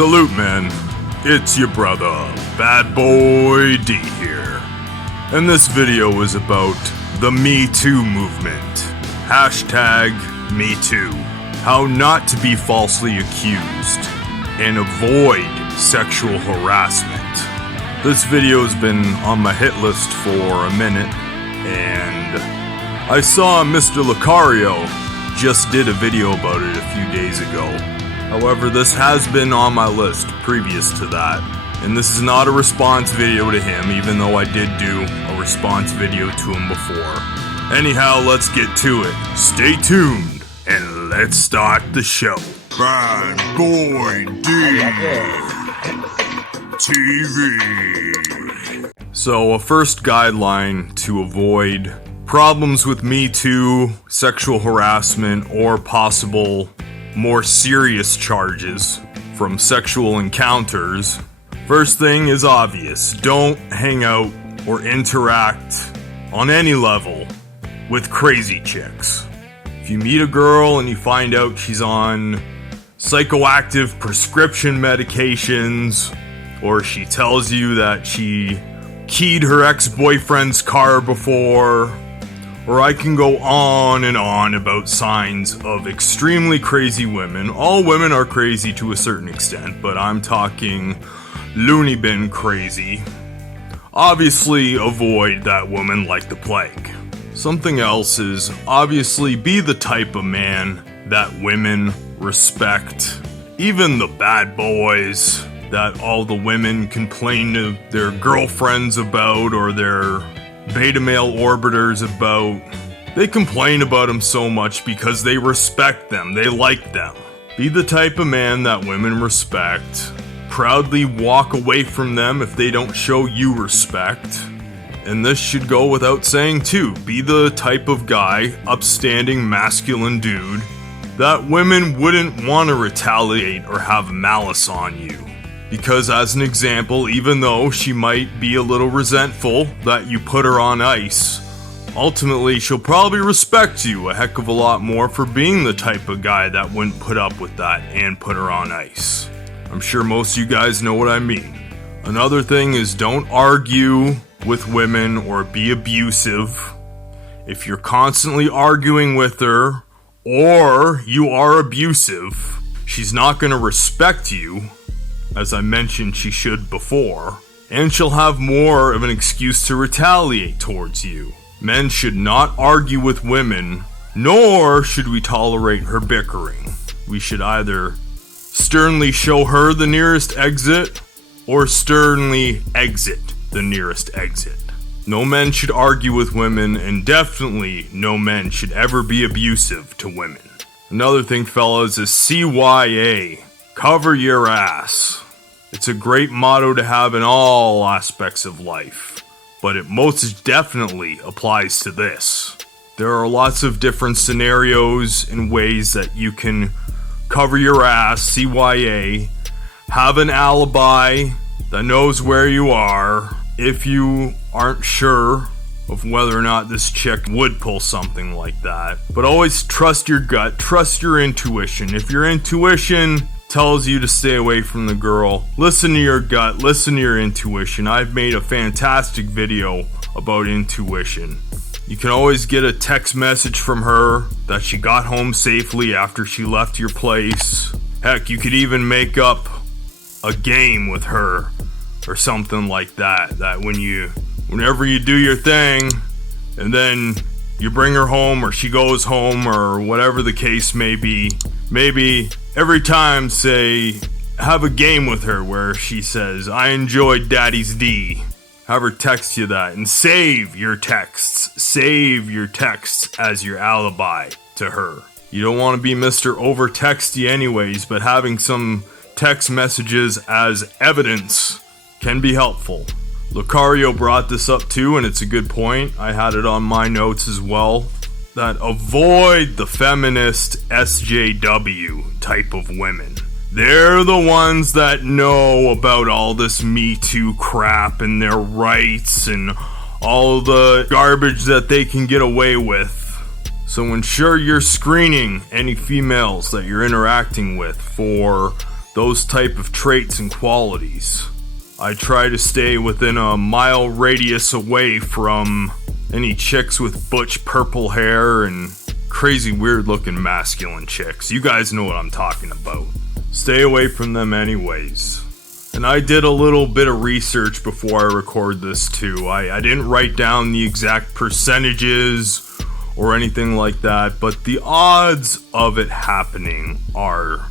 Salute, men. It's your brother, Bad Boy D here. And this video is about the MeToo movement. Hashtag MeToo. How not to be falsely accused and avoid sexual harassment. This video has been on my hit list for a minute, and I saw Mr. Lucario just did a video about it a few days ago. However, this has been on my list previous to that, and this is not a response video to him, even though I did do a response video to him before. Anyhow, let's get to it. Stay tuned, and let's start the show. Bad Boy D TV. So, a first guideline to avoid problems with Me Too, sexual harassment, or possible more serious charges from sexual encounters. First thing is obvious. Don't hang out or interact on any level with crazy chicks. If you meet a girl and you find out she's on psychoactive prescription medications, or she tells you that she keyed her ex-boyfriend's car before, or I can go on and on about signs of extremely crazy women. All women are crazy to a certain extent, but I'm talking loony bin crazy. Obviously avoid that woman like the plague. Something else is obviously be the type of man that women respect. Even the bad boys that all the women complain to their girlfriends about, or their beta male orbiters about. They complain about them so much because they respect them, they like them. Be the type of man that women respect. Proudly walk away from them if they don't show you respect. And this should go without saying too. Be the type of guy, upstanding, masculine dude, that women wouldn't want to retaliate or have malice on you. Because as an example, even though she might be a little resentful that you put her on ice, ultimately she'll probably respect you a heck of a lot more for being the type of guy that wouldn't put up with that and put her on ice. I'm sure most of you guys know what I mean. Another thing is don't argue with women or be abusive. If you're constantly arguing with her, or you are abusive, she's not going to respect you. As I mentioned she should before, and she'll have more of an excuse to retaliate towards you. Men should not argue with women, nor should we tolerate her bickering. We should either sternly show her the nearest exit, or sternly exit the nearest exit. No men should argue with women, and definitely no men should ever be abusive to women. Another thing, fellas, is CYA. Cover your ass. It's a great motto to have in all aspects of life, but it most definitely applies to this. There are lots of different scenarios and ways that you can cover your ass, CYA, have an alibi that knows where you are if you aren't sure of whether or not this chick would pull something like that. But always trust your gut, trust your intuition. If your intuition tells you to stay away from the girl, listen to your gut, listen to your intuition. I've made a fantastic video about intuition. You can always get a text message from her that she got home safely after she left your place. Heck, you could even make up a game with her or something like that, that whenever you do your thing and then you bring her home, or she goes home, or whatever the case may be, maybe every time, say, have a game with her where she says, I enjoyed Daddy's D. Have her text you that, and save your texts. Save your texts as your alibi to her. You don't want to be Mr. Over-texty anyways, but having some text messages as evidence can be helpful. Lucario brought this up too, and it's a good point. I had it on my notes as well. That avoid the feminist SJW type of women. They're the ones that know about all this Me Too crap and their rights and all the garbage that they can get away with. So ensure you're screening any females that you're interacting with for those type of traits and qualities. I try to stay within a mile radius away from any chicks with butch purple hair and crazy weird looking masculine chicks. You guys know what I'm talking about. Stay away from them anyways. And I did a little bit of research before I record this too. I didn't write down the exact percentages or anything like that, but the odds of it happening are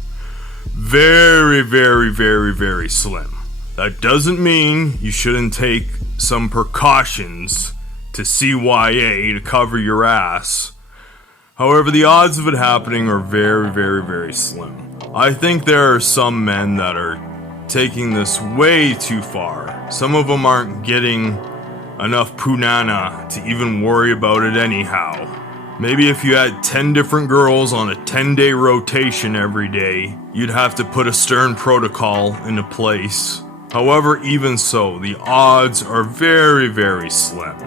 very, very, very, very slim. That doesn't mean you shouldn't take some precautions to CYA to cover your ass. However, the odds of it happening are very, very, very slim. I think there are some men that are taking this way too far. Some of them aren't getting enough punana to even worry about it anyhow. Maybe if you had 10 different girls on a 10-day rotation every day, you'd have to put a stern protocol into place. However, even so, the odds are very, very slim.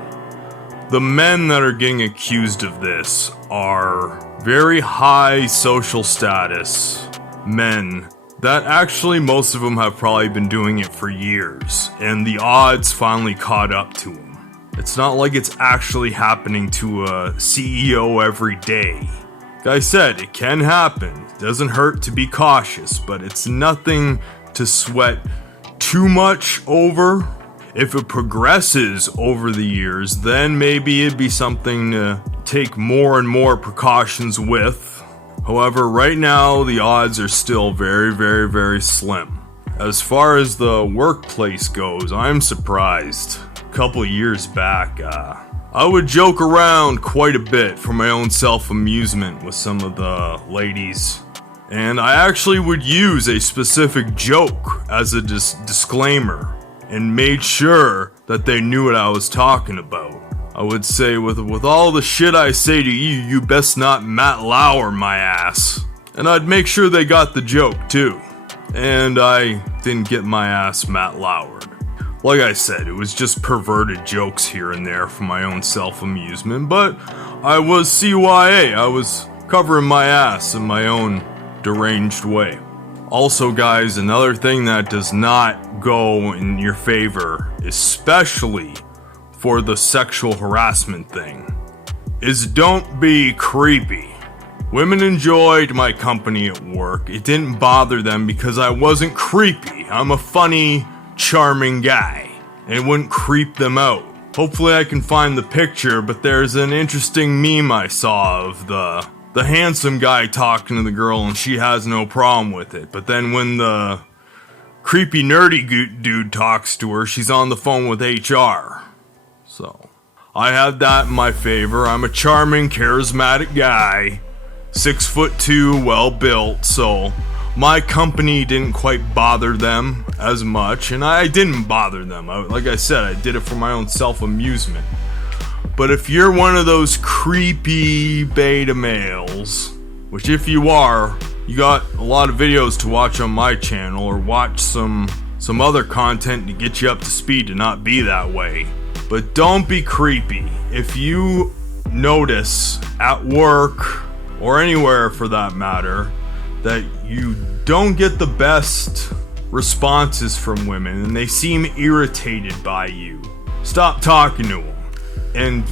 The men that are getting accused of this are very high social status men that actually most of them have probably been doing it for years, and the odds finally caught up to them. It's not like it's actually happening to a CEO every day. Like I said, it can happen. It doesn't hurt to be cautious, but it's nothing to sweat too much over. If it progresses over the years, then maybe it'd be something to take more and more precautions with. However, right now, the odds are still very, very, very slim. As far as the workplace goes, I'm surprised. A couple years back, I would joke around quite a bit for my own self-amusement with some of the ladies. And I actually would use a specific joke as a disclaimer and made sure that they knew what I was talking about. I would say, with all the shit I say to you, you best not Matt Lauer my ass. And I'd make sure they got the joke too. And I didn't get my ass Matt Lauered. Like I said, it was just perverted jokes here and there for my own self-amusement, but I was CYA. I was covering my ass in my own deranged way. Also, guys, another thing that does not go in your favor, especially for the sexual harassment thing, is don't be creepy. Women enjoyed my company at work. It didn't bother them because I wasn't creepy. I'm a funny, charming guy, and it wouldn't creep them out. Hopefully I can find the picture, but there's an interesting meme I saw of the handsome guy talking to the girl and she has no problem with it. But then when the creepy nerdy dude talks to her, she's on the phone with HR. So, I have that in my favor. I'm a charming, charismatic guy, 6'2", well built, so my company didn't quite bother them as much, and I didn't bother them. Like I said, I did it for my own self-amusement. But if you're one of those creepy beta males, which if you are, you got a lot of videos to watch on my channel, or watch some other content to get you up to speed to not be that way. But don't be creepy. If you notice at work, or anywhere for that matter, that you don't get the best responses from women and they seem irritated by you, stop talking to them and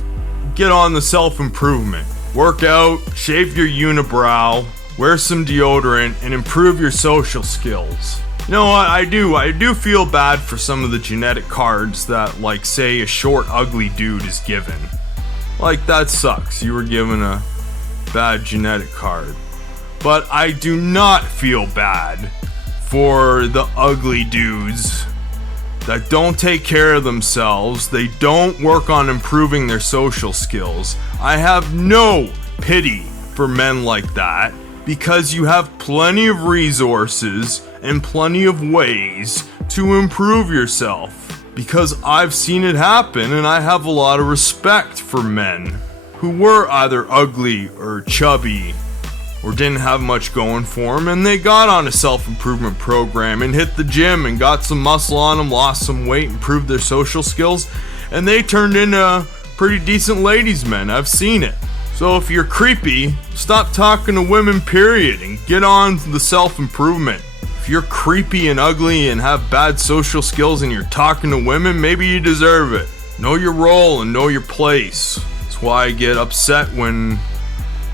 get on the self-improvement. Work out, shave your unibrow, wear some deodorant, and improve your social skills. You know what, I do feel bad for some of the genetic cards that, like, say a short, ugly dude is given. Like, that sucks. You were given a bad genetic card. But I do not feel bad for the ugly dudes that don't take care of themselves. They don't work on improving their social skills. I have no pity for men like that, because you have plenty of resources and plenty of ways to improve yourself. Because I've seen it happen, and I have a lot of respect for men who were either ugly or chubby or didn't have much going for them, and they got on a self-improvement program and hit the gym and got some muscle on them, lost some weight, improved their social skills, and they turned into pretty decent ladies' men. I've seen it. So if you're creepy, stop talking to women, period, and get on the self-improvement. If you're creepy and ugly and have bad social skills and you're talking to women, maybe you deserve it. Know your role and know your place. That's why I get upset when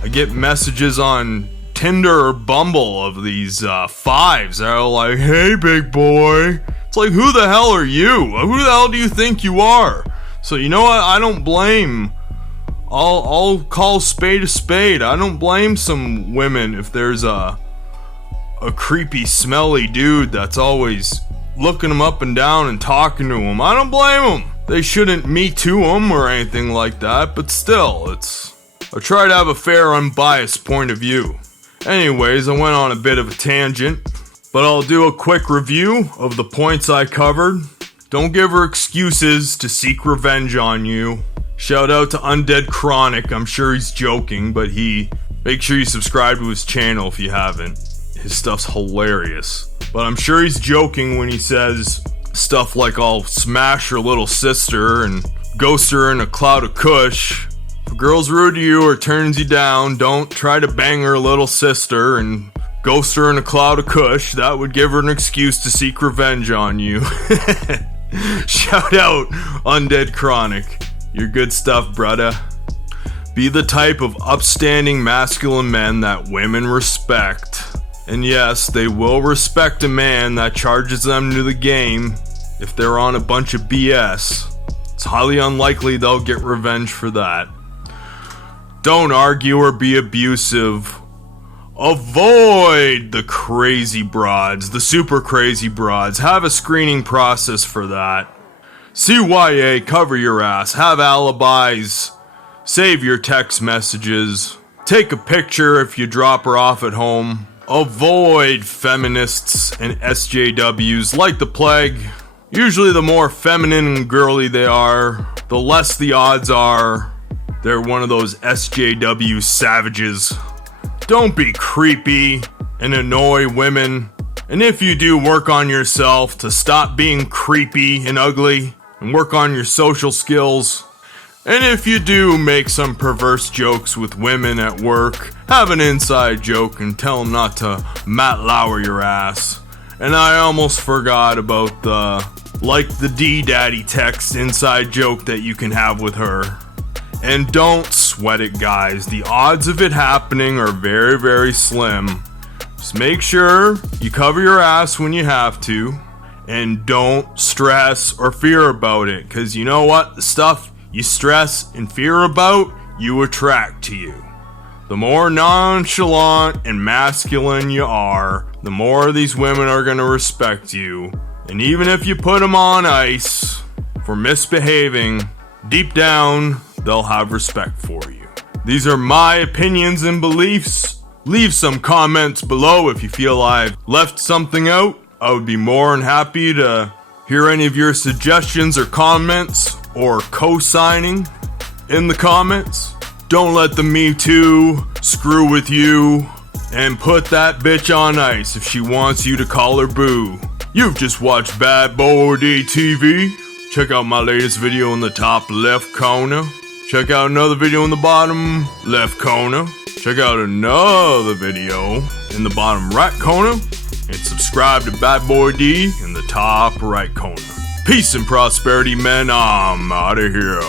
I get messages on Tinder or Bumble of these fives that are like, hey big boy. It's like, who the hell are you? Who the hell do you think you are? So you know what? I don't blame. I'll call spade a spade. I don't blame some women if there's a creepy, smelly dude that's always looking them up and down and talking to them. I don't blame them. They shouldn't MeToo them or anything like that, but still, I try to have a fair, unbiased point of view. Anyways, I went on a bit of a tangent, but I'll do a quick review of the points I covered. Don't give her excuses to seek revenge on you. Shout out to Undead Chronic. I'm sure he's joking, but make sure you subscribe to his channel if you haven't. His stuff's hilarious. But I'm sure he's joking when he says stuff like, I'll smash her little sister and ghost her in a cloud of kush. If a girl's rude to you or turns you down, don't try to bang her little sister and ghost her in a cloud of kush. That would give her an excuse to seek revenge on you. Shout out Undead Chronic. You're good stuff, brother. Be the type of upstanding masculine men that women respect. And yes, they will respect a man that charges them to the game if they're on a bunch of BS. It's highly unlikely they'll get revenge for that. Don't argue or be abusive. Avoid the crazy broads, the super crazy broads. Have a screening process for that. CYA, cover your ass. Have alibis. Save your text messages. Take a picture if you drop her off at home. Avoid feminists and SJWs like the plague. Usually the more feminine and girly they are, the less the odds are they're one of those SJW savages. Don't be creepy and annoy women. And if you do, work on yourself to stop being creepy and ugly and work on your social skills. And if you do make some perverse jokes with women at work, have an inside joke and tell them not to Matt Lauer your ass. And I almost forgot about the D-Daddy text inside joke that you can have with her. And don't sweat it, guys. The odds of it happening are very, very slim. Just make sure you cover your ass when you have to. And don't stress or fear about it. Because you know what? The stuff you stress and fear about, you attract to you. The more nonchalant and masculine you are, the more these women are going to respect you. And even if you put them on ice for misbehaving, deep down, they'll have respect for you. These are my opinions and beliefs. Leave some comments below if you feel I've left something out. I would be more than happy to hear any of your suggestions or comments or co-signing in the comments. Don't let the MeToo screw with you and put that bitch on ice if she wants you to call her boo. You've just watched Bad Boy TV. Check out my latest video in the top left corner. Check out another video in the bottom left corner. Check out another video in the bottom right corner. And subscribe to Bad Boy D in the top right corner. Peace and prosperity, men. I'm out of here.